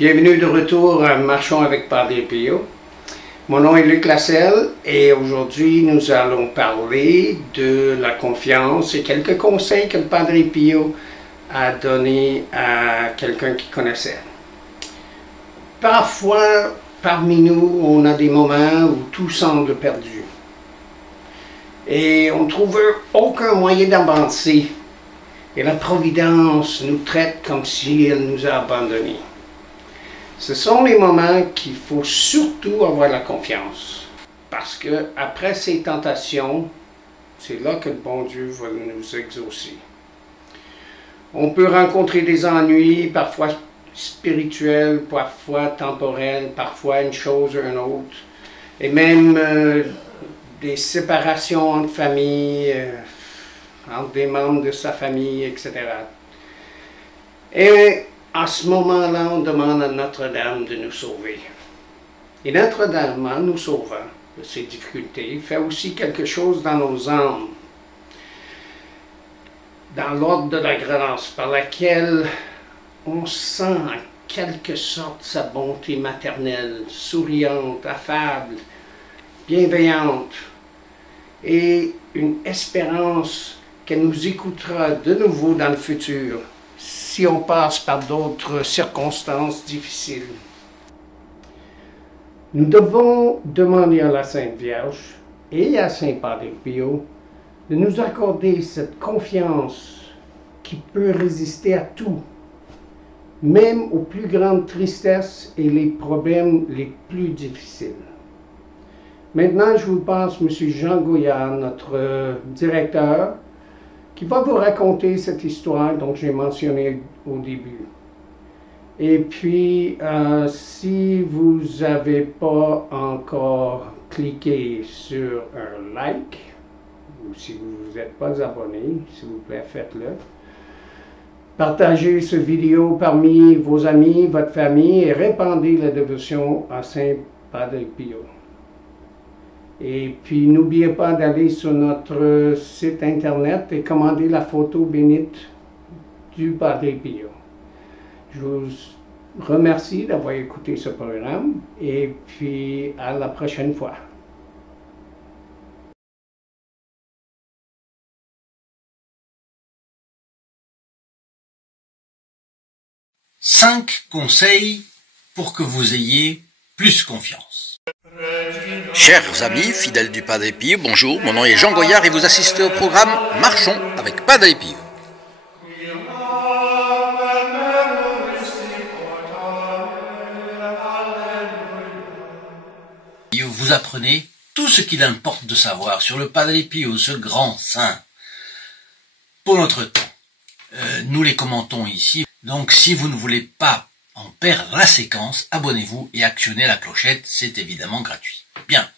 Bienvenue de retour à Marchons avec Padre Pio. Mon nom est Luc Lasselle et aujourd'hui nous allons parler de la confiance et quelques conseils que le Padre Pio a donné à quelqu'un qui connaissait. Parfois, parmi nous, on a des moments où tout semble perdu et on ne trouve aucun moyen d'avancer et la Providence nous traite comme si elle nous a abandonnés. Ce sont les moments qu'il faut surtout avoir la confiance. Parce que après ces tentations, c'est là que le bon Dieu va nous exaucer. On peut rencontrer des ennuis, parfois spirituels, parfois temporels, parfois une chose ou une autre. Et même des séparations entre familles, entre des membres de sa famille, etc. Et à ce moment-là, on demande à Notre-Dame de nous sauver. Et Notre-Dame, en nous sauvant de ces difficultés, fait aussi quelque chose dans nos âmes, dans l'ordre de la grâce, par laquelle on sent en quelque sorte sa bonté maternelle, souriante, affable, bienveillante, et une espérance qu'elle nous écoutera de nouveau dans le futur, si on passe par d'autres circonstances difficiles. Nous devons demander à la Sainte Vierge et à Saint Padre Pio de nous accorder cette confiance qui peut résister à tout, même aux plus grandes tristesses et les problèmes les plus difficiles. Maintenant, je vous passe M. Jean Goyard, notre directeur, qui va vous raconter cette histoire dont j'ai mentionné au début. Et puis, si vous n'avez pas encore cliqué sur un like, ou si vous n'êtes pas abonné, s'il vous plaît, faites-le. Partagez cette vidéo parmi vos amis, votre famille, et répandez la dévotion à Saint Padre Pio. Et puis, n'oubliez pas d'aller sur notre site internet et commander la photo bénite du Padre Pio. Je vous remercie d'avoir écouté ce programme et puis à la prochaine fois. Cinq conseils pour que vous ayez plus confiance. Chers amis, fidèles du Padre Pio, bonjour, mon nom est Jean Goyard et vous assistez au programme Marchons avec Padre Pio. Vous apprenez tout ce qu'il importe de savoir sur le Padre Pio, ce grand saint. Pour notre temps, nous les commentons ici, donc si vous ne voulez pas en perdre la séquence, abonnez-vous et actionnez la clochette, c'est évidemment gratuit. Bien.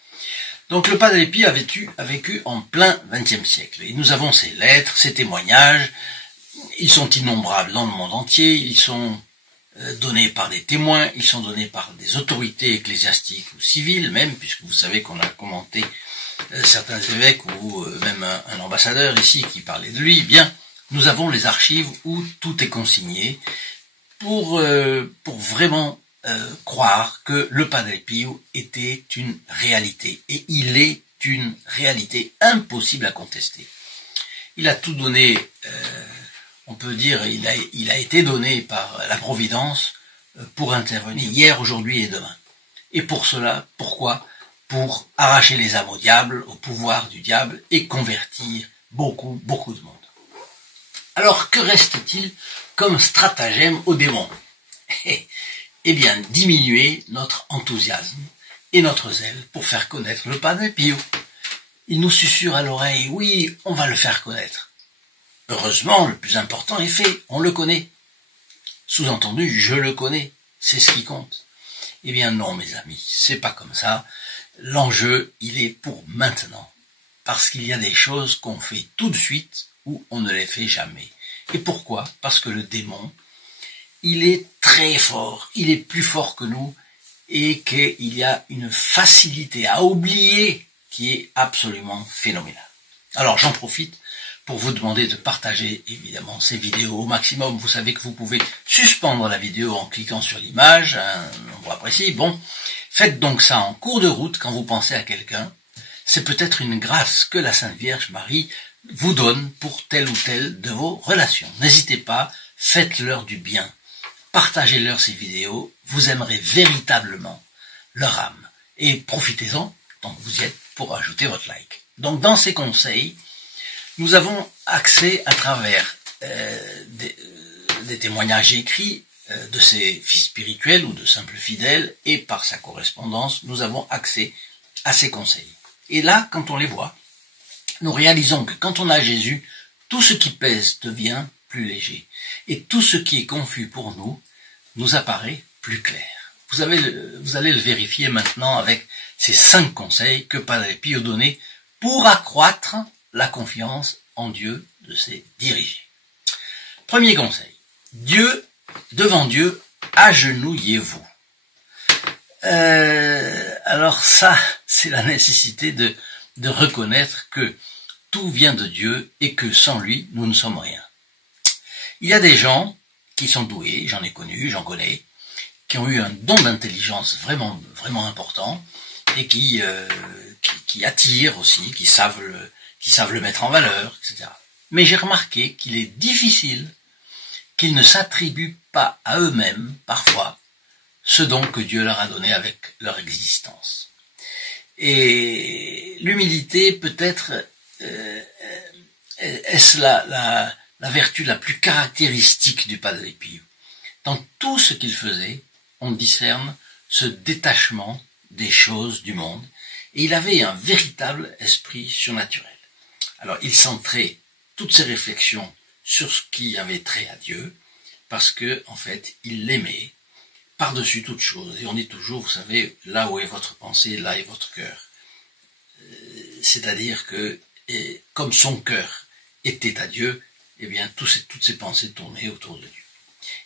Donc le Padre Pio a vécu en plein XXe siècle. Et nous avons ses lettres, ses témoignages. Ils sont innombrables dans le monde entier. Ils sont donnés par des témoins. Ils sont donnés par des autorités ecclésiastiques ou civiles même, puisque vous savez qu'on a commenté certains évêques ou même un ambassadeur ici qui parlait de lui. Bien, nous avons les archives où tout est consigné pour vraiment croire que le Padre Pio était une réalité. Et il est une réalité impossible à contester. Il a tout donné, on peut dire, il a été donné par la Providence pour intervenir hier, aujourd'hui et demain. Et pour cela, pourquoi? Pour arracher les âmes au diable, au pouvoir du diable, et convertir beaucoup de monde. Alors, que reste-t-il comme stratagème aux démons? Eh bien, diminuer notre enthousiasme et notre zèle pour faire connaître le Padre Pio. Il nous susurre à l'oreille, oui, on va le faire connaître. Heureusement, le plus important est fait, on le connaît. Sous-entendu, je le connais, c'est ce qui compte. Eh bien non, mes amis, c'est pas comme ça. L'enjeu, il est pour maintenant. Parce qu'il y a des choses qu'on fait tout de suite ou on ne les fait jamais. Et pourquoi? Parce que le démon, il est très fort, il est plus fort que nous et qu'il y a une facilité à oublier qui est absolument phénoménale. Alors j'en profite pour vous demander de partager évidemment ces vidéos au maximum. Vous savez que vous pouvez suspendre la vidéo en cliquant sur l'image, un endroit précis. Bon, faites donc ça en cours de route quand vous pensez à quelqu'un. C'est peut-être une grâce que la Sainte Vierge Marie vous donne pour telle ou telle de vos relations. N'hésitez pas, faites-leur du bien. Partagez-leur ces vidéos, vous aimerez véritablement leur âme. Et profitez-en, tant que vous y êtes, pour ajouter votre like. Donc dans ces conseils, nous avons accès à travers des témoignages écrits de ces fils spirituels ou de simples fidèles, et par sa correspondance, nous avons accès à ces conseils. Et là, quand on les voit, nous réalisons que quand on a Jésus, tout ce qui pèse devient plus léger. Et tout ce qui est confus pour nous, nous apparaît plus clair. Vous allez le vérifier maintenant avec ces 5 conseils que Padre Pio donnait pour accroître la confiance en Dieu de ses dirigés. Premier conseil. Devant Dieu, agenouillez-vous. Alors ça, c'est la nécessité de reconnaître que tout vient de Dieu et que sans lui, nous ne sommes rien. Il y a des gens qui sont doués, j'en ai connu, j'en connais, qui ont eu un don d'intelligence vraiment, vraiment important et qui attirent aussi, qui savent le mettre en valeur, etc. Mais j'ai remarqué qu'il est difficile qu'ils ne s'attribuent pas à eux-mêmes, parfois, ce don que Dieu leur a donné avec leur existence. Et l'humilité, peut-être, est-ce la vertu la plus caractéristique du Padre Pio. Dans tout ce qu'il faisait, on discerne ce détachement des choses du monde, et il avait un véritable esprit surnaturel. Alors, il centrait toutes ses réflexions sur ce qui avait trait à Dieu, parce que, en fait, il l'aimait par-dessus toute chose. Et on dit toujours, vous savez, là où est votre pensée, là est votre cœur. C'est-à-dire que, comme son cœur était à Dieu, eh bien, toutes ses pensées tournaient autour de Dieu.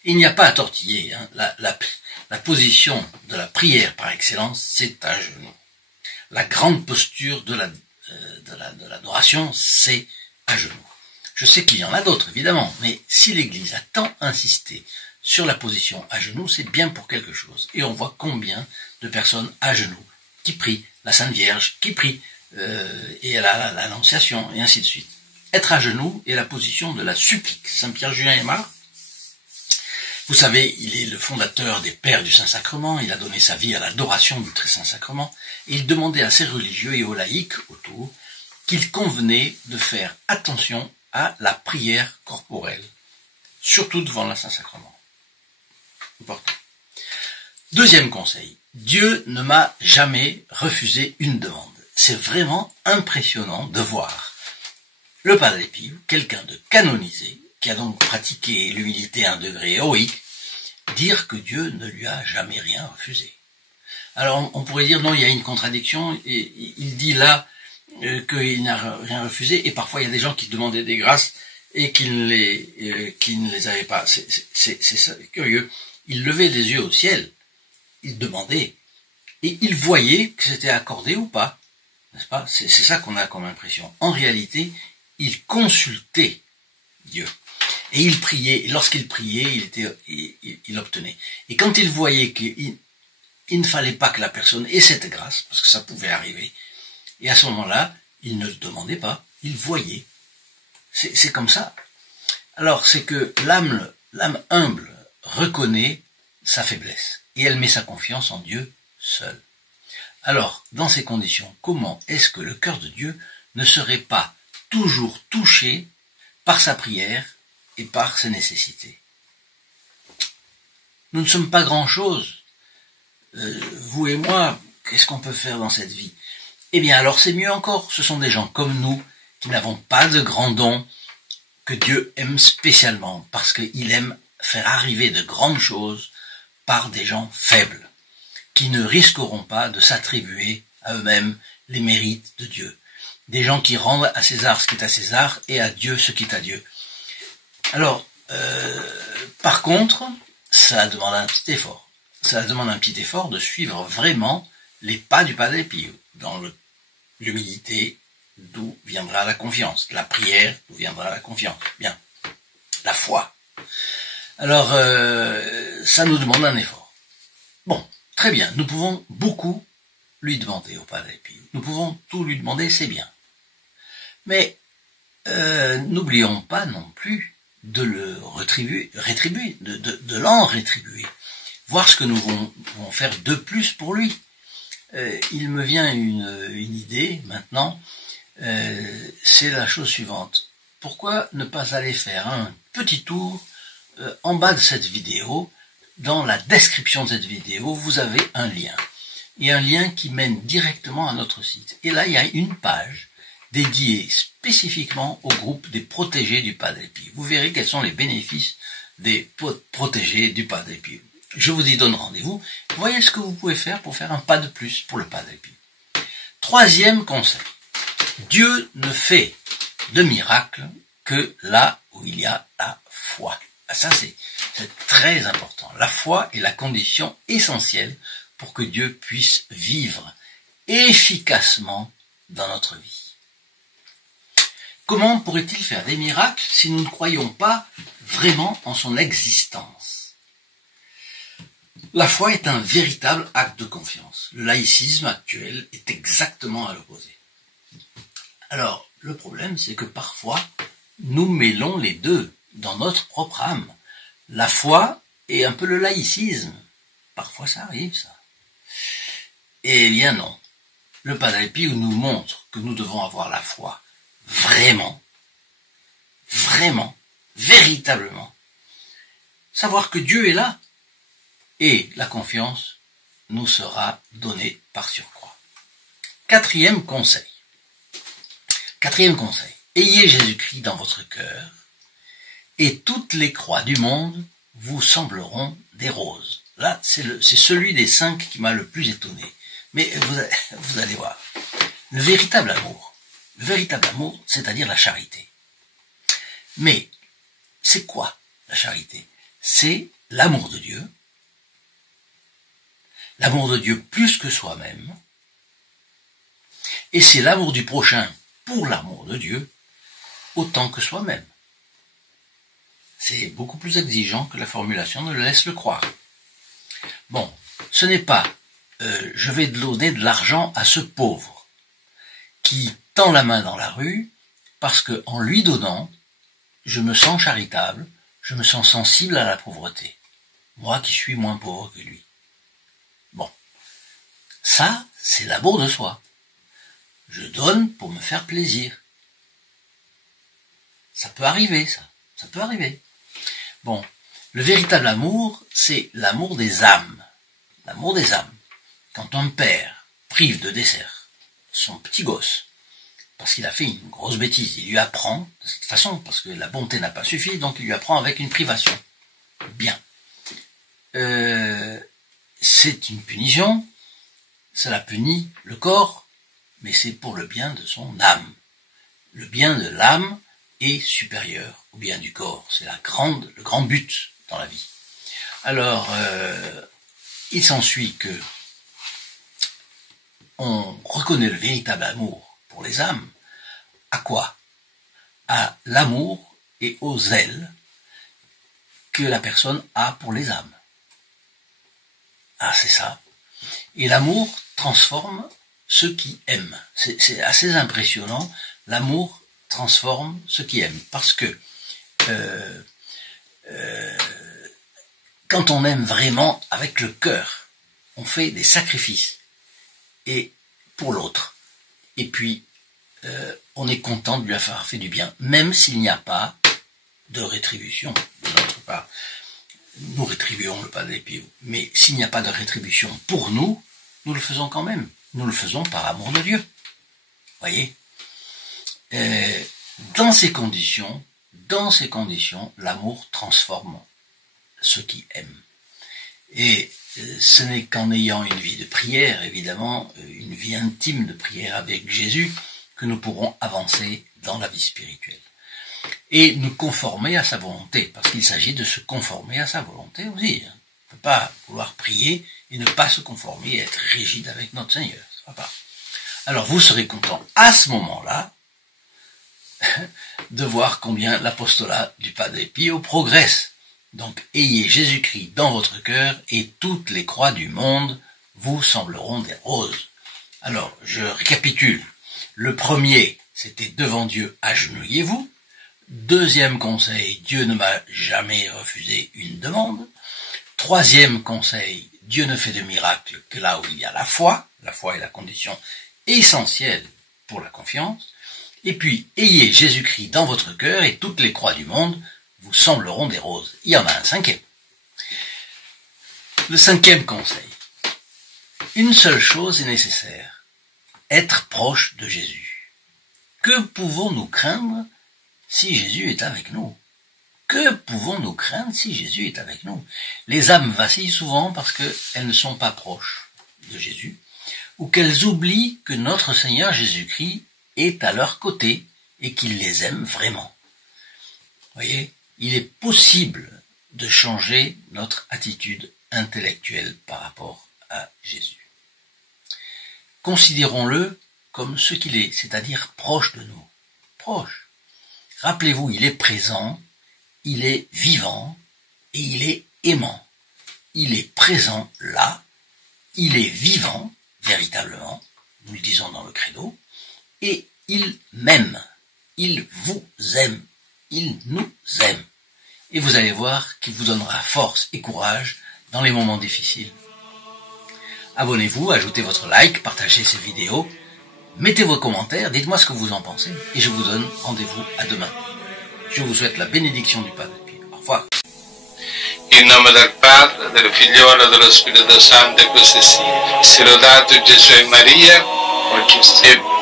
Il n'y a pas à tortiller, hein. La position de la prière par excellence, c'est à genoux. La grande posture de l'adoration, c'est à genoux. Je sais qu'il y en a d'autres, évidemment, mais si l'Église a tant insisté sur la position à genoux, c'est bien pour quelque chose. Et on voit combien de personnes à genoux qui prient la Sainte Vierge, qui prient et elle a l'Annonciation, et ainsi de suite. Être à genoux est la position de la supplique. Saint Pierre Julien Aymar, vous savez, il est le fondateur des Pères du Saint-Sacrement, il a donné sa vie à l'adoration du Très Saint-Sacrement, et il demandait à ses religieux et aux laïcs autour qu'il convenait de faire attention à la prière corporelle, surtout devant le Saint-Sacrement. Important. Deuxième conseil, Dieu ne m'a jamais refusé une demande. C'est vraiment impressionnant de voir le Padre Pio, quelqu'un de canonisé, qui a donc pratiqué l'humilité à un degré héroïque, dire que Dieu ne lui a jamais rien refusé. Alors on pourrait dire non, il y a une contradiction, et il dit là qu'il n'a rien refusé, et parfois il y a des gens qui demandaient des grâces et qui ne les avaient pas. C'est curieux. Il levait les yeux au ciel, il demandait, et il voyait que c'était accordé ou pas, n'est-ce pas? C'est ça qu'on a comme impression. En réalité, il consultait Dieu. Et il priait, et lorsqu'il priait, il obtenait. Et quand il voyait qu'il ne fallait pas que la personne ait cette grâce, parce que ça pouvait arriver, et à ce moment-là, il ne le demandait pas, il voyait. C'est comme ça. Alors, c'est que l'âme humble reconnaît sa faiblesse, et elle met sa confiance en Dieu seul. Alors, dans ces conditions, comment est-ce que le cœur de Dieu ne serait pas toujours touché par sa prière et par ses nécessités? Nous ne sommes pas grand-chose. Vous et moi, qu'est-ce qu'on peut faire dans cette vie? Eh bien, alors c'est mieux encore. Ce sont des gens comme nous qui n'avons pas de grands dons que Dieu aime spécialement parce qu'il aime faire arriver de grandes choses par des gens faibles qui ne risqueront pas de s'attribuer à eux-mêmes les mérites de Dieu. Des gens qui rendent à César ce qui est à César et à Dieu ce qui est à Dieu. Alors, par contre, ça demande un petit effort. Ça demande un petit effort de suivre vraiment les pas du Padre Pio, dans l'humilité d'où viendra la confiance. La prière, d'où viendra la confiance. Bien. La foi. Alors, ça nous demande un effort. Bon, très bien. Nous pouvons beaucoup lui demander au Padre Pio. Nous pouvons tout lui demander, c'est bien. Mais n'oublions pas non plus de le rétribuer, de l'en rétribuer. Voir ce que nous vont faire de plus pour lui. Il me vient une idée maintenant, c'est la chose suivante. Pourquoi ne pas aller faire un petit tour en bas de cette vidéo? Dans la description de cette vidéo, vous avez un lien. Et un lien qui mène directement à notre site. Et là, il y a une page dédiée spécifiquement au groupe des protégés du Padre Pio. Vous verrez quels sont les bénéfices des protégés du Padre Pio. Je vous y donne rendez-vous. Voyez ce que vous pouvez faire pour faire un pas de plus pour le Padre Pio. Troisième conseil. Dieu ne fait de miracles que là où il y a la foi. Ça, c'est très important. La foi est la condition essentielle pour que Dieu puisse vivre efficacement dans notre vie. Comment pourrait-il faire des miracles si nous ne croyons pas vraiment en son existence? La foi est un véritable acte de confiance. Le laïcisme actuel est exactement à l'opposé. Alors, le problème, c'est que parfois, nous mêlons les deux dans notre propre âme. La foi et un peu le laïcisme. Parfois, ça arrive, ça. Eh bien non. Le Padre Pio nous montre que nous devons avoir la foi vraiment, véritablement. Savoir que Dieu est là et la confiance nous sera donnée par surcroît. Quatrième conseil. Ayez Jésus-Christ dans votre cœur et toutes les croix du monde vous sembleront des roses. Là, c'est celui des 5 qui m'a le plus étonné. Mais vous allez voir. Le véritable amour, c'est-à-dire la charité. Mais, c'est quoi la charité? C'est l'amour de Dieu. L'amour de Dieu plus que soi-même. Et c'est l'amour du prochain pour l'amour de Dieu autant que soi-même. C'est beaucoup plus exigeant que la formulation ne le laisse le croire. Bon, ce n'est pas je vais donner de l'argent à ce pauvre qui tend la main dans la rue parce que en lui donnant, je me sens charitable, je me sens sensible à la pauvreté. Moi qui suis moins pauvre que lui. Bon, ça, c'est l'amour de soi. Je donne pour me faire plaisir. Ça peut arriver, ça peut arriver. Bon, le véritable amour, c'est l'amour des âmes. L'amour des âmes. Quand un père prive de dessert son petit gosse, parce qu'il a fait une grosse bêtise, il lui apprend de cette façon, parce que la bonté n'a pas suffi, donc il lui apprend avec une privation. Bien. C'est une punition, cela punit le corps, mais c'est pour le bien de son âme. Le bien de l'âme est supérieur au bien du corps. C'est le grand but dans la vie. Alors, il s'ensuit que on reconnaît le véritable amour pour les âmes. À quoi? À l'amour et au zèle que la personne a pour les âmes. Ah, c'est ça. Et l'amour transforme ceux qui aiment. C'est assez impressionnant. L'amour transforme ceux qui aiment. Parce que quand on aime vraiment avec le cœur, on fait des sacrifices et pour l'autre. Et puis, on est content de lui avoir fait du bien, même s'il n'y a pas de rétribution de notre part. Nous rétribuons le Padre Pio, mais s'il n'y a pas de rétribution pour nous, nous le faisons quand même. Nous le faisons par amour de Dieu. Voyez ? Dans ces conditions, l'amour transforme ceux qui aiment. Et ce n'est qu'en ayant une vie de prière, évidemment, une vie intime de prière avec Jésus, que nous pourrons avancer dans la vie spirituelle. Et nous conformer à sa volonté, parce qu'il s'agit de se conformer à sa volonté aussi. On ne peut pas vouloir prier et ne pas se conformer et être rigide avec notre Seigneur. Ça va pas. Alors vous serez content à ce moment-là de voir combien l'apostolat du Padre Pio progresse. Donc ayez Jésus-Christ dans votre cœur et toutes les croix du monde vous sembleront des roses. Alors je récapitule. Le premier, c'était devant Dieu, agenouillez-vous. Deuxième conseil, Dieu ne m'a jamais refusé une demande. Troisième conseil, Dieu ne fait de miracle que là où il y a la foi. La foi est la condition essentielle pour la confiance. Et puis, ayez Jésus-Christ dans votre cœur et toutes les croix du monde vous sembleront des roses. Il y en a un cinquième. Le cinquième conseil. Une seule chose est nécessaire. Être proche de Jésus. Que pouvons-nous craindre si Jésus est avec nous? Que pouvons-nous craindre si Jésus est avec nous? Les âmes vacillent souvent parce qu'elles ne sont pas proches de Jésus, ou qu'elles oublient que notre Seigneur Jésus-Christ est à leur côté et qu'il les aime vraiment. Voyez, il est possible de changer notre attitude intellectuelle par rapport à Jésus. Considérons-le comme ce qu'il est, c'est-à-dire proche de nous. Proche. Rappelez-vous, il est présent, il est vivant et il est aimant. Il est présent là, il est vivant, véritablement, nous le disons dans le credo, et il m'aime, il vous aime, il nous aime. Et vous allez voir qu'il vous donnera force et courage dans les moments difficiles. Abonnez-vous, ajoutez votre like, partagez ces vidéos, mettez vos commentaires, dites-moi ce que vous en pensez, et je vous donne rendez-vous à demain. Je vous souhaite la bénédiction du Padre Pio. Au revoir. In nome del Padre, del Figliolo e dello Spirito Santo, e così sia. Sia lodato Gesù e Maria, oggi sempre.